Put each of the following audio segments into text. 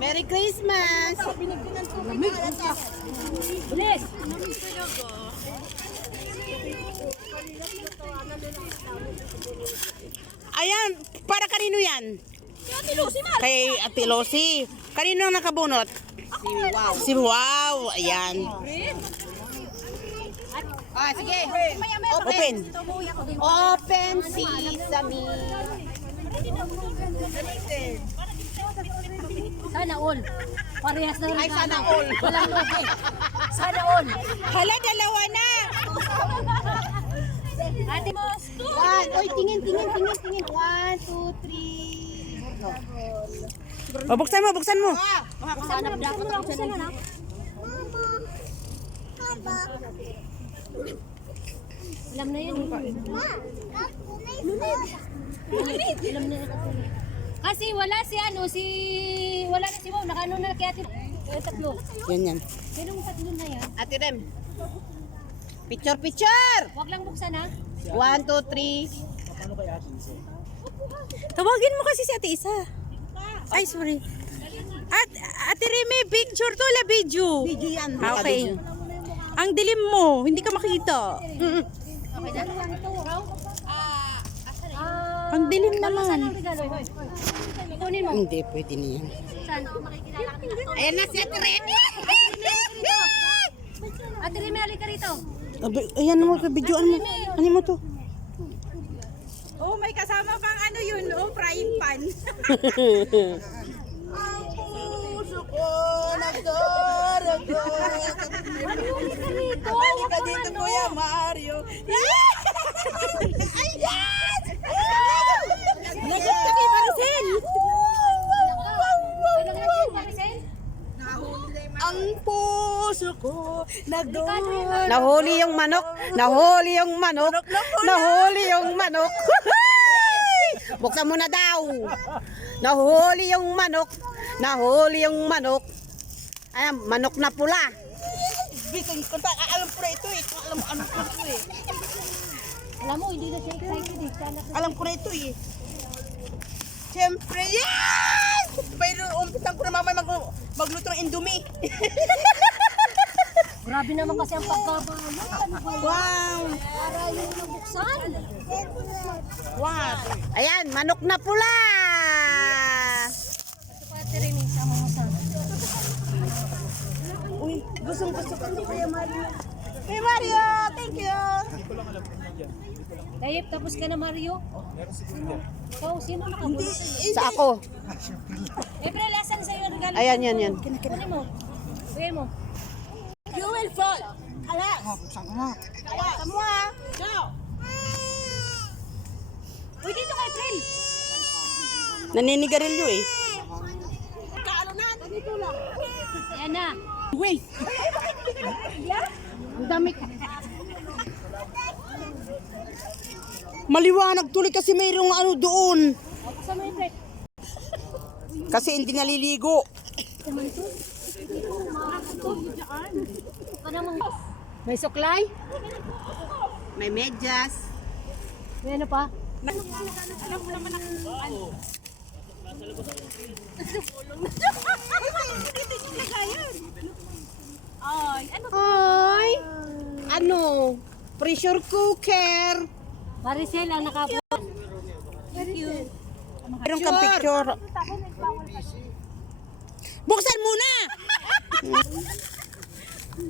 Merry Christmas! Bilis! Ayan, para kanino yan? Kay Ate Lucy. Kanino ang nakabunot? Si Wow. Ayan. Ah, sige. Open. Open sesame. Sana all. Parehas na rin. Ay, sana all. Walang lugi. Sana all. Hala, dalawa na. Ate mo. Oy, tingin. 1, 2, 3. Oh, buksan mo. Sana dapat ako siya na. Alam na yun. Alam na yun. Kasi wala na si Wow, nakaano na kaya tatlo. Yan. Sinong tatlo na yan? Ate Rem. Picture. Wag lang buksan ha. 1, 2, 3. Tawagin mo kasi si Ate Isa. Ay, sorry. Ate Reme, picture to la video. Video yan. Okay. Ang dilim mo, hindi ka makita. Okay na. Ang dilim Saan naman. ang regalo? Kunin mo. Hindi, pwede niyan. Saan? Ayan na si Ate Rem. Ate Reme, halika rito. Ayan mo, videoan mo. Ano mo to? Oh, may kasama pang ano yun, frying pan. Halika dito, Kuya Mario. Lagot ka kay Maricel. Ang puso ko nahuli yung manok. Buksan mo na daw. Nahuli yung manok. Ay, manok na pula. Bitin ko ta, alam ko na ito eh. Alam ko na ito eh. Alam mo, hindi na siya excited eh. Alam ko na ito eh. Siyempre, yes! Pero umpisan ko na mamay magluto ng Indomie. Grabe naman kasi ang pagkabalo. Wow! Para yung nabuksan. Wow! Ayan, manok na pula! Ate Reme, sama mo sa. Uy, gusto ko ni Kuya Mario. Kuya Mario, thank you! Dayip, tapos ka na Mario? Sino nakabulot? Sa ako. April, asan sa'yo ang regalo? Ayan. Kunin mo. Kunin mo. You will fall. Alas. Semua. Go. Uy, dito ka, April. Naninigarilyo eh. Ayan na. Wait. Ang dami. Maliwanag tuloy kasi mayroong ano doon. Sa mo, April. Kasi hindi naliligo. May suklay? May medyas. May ano pa? Ay, ano? Pressure cooker. Maricel, ang nakabulot. Meron kang picture. Buksan muna!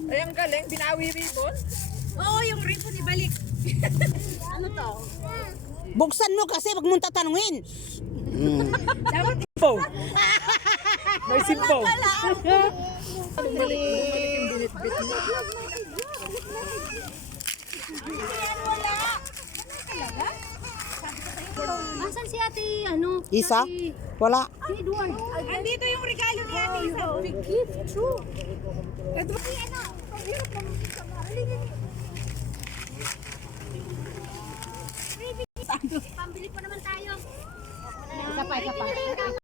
Ay, ang galing, binawi ribbon. Oo, yung ribbon ibalik. Ano to? Buksan mo kasi wag mong tatanungin. Dapat simpo. May simpo. Asan si ate, ano? Isa? Wala. Si Edward. Andito yung regalo ni Ate Isa. Big gift, true. Pambili pa naman tayo. Isa pa.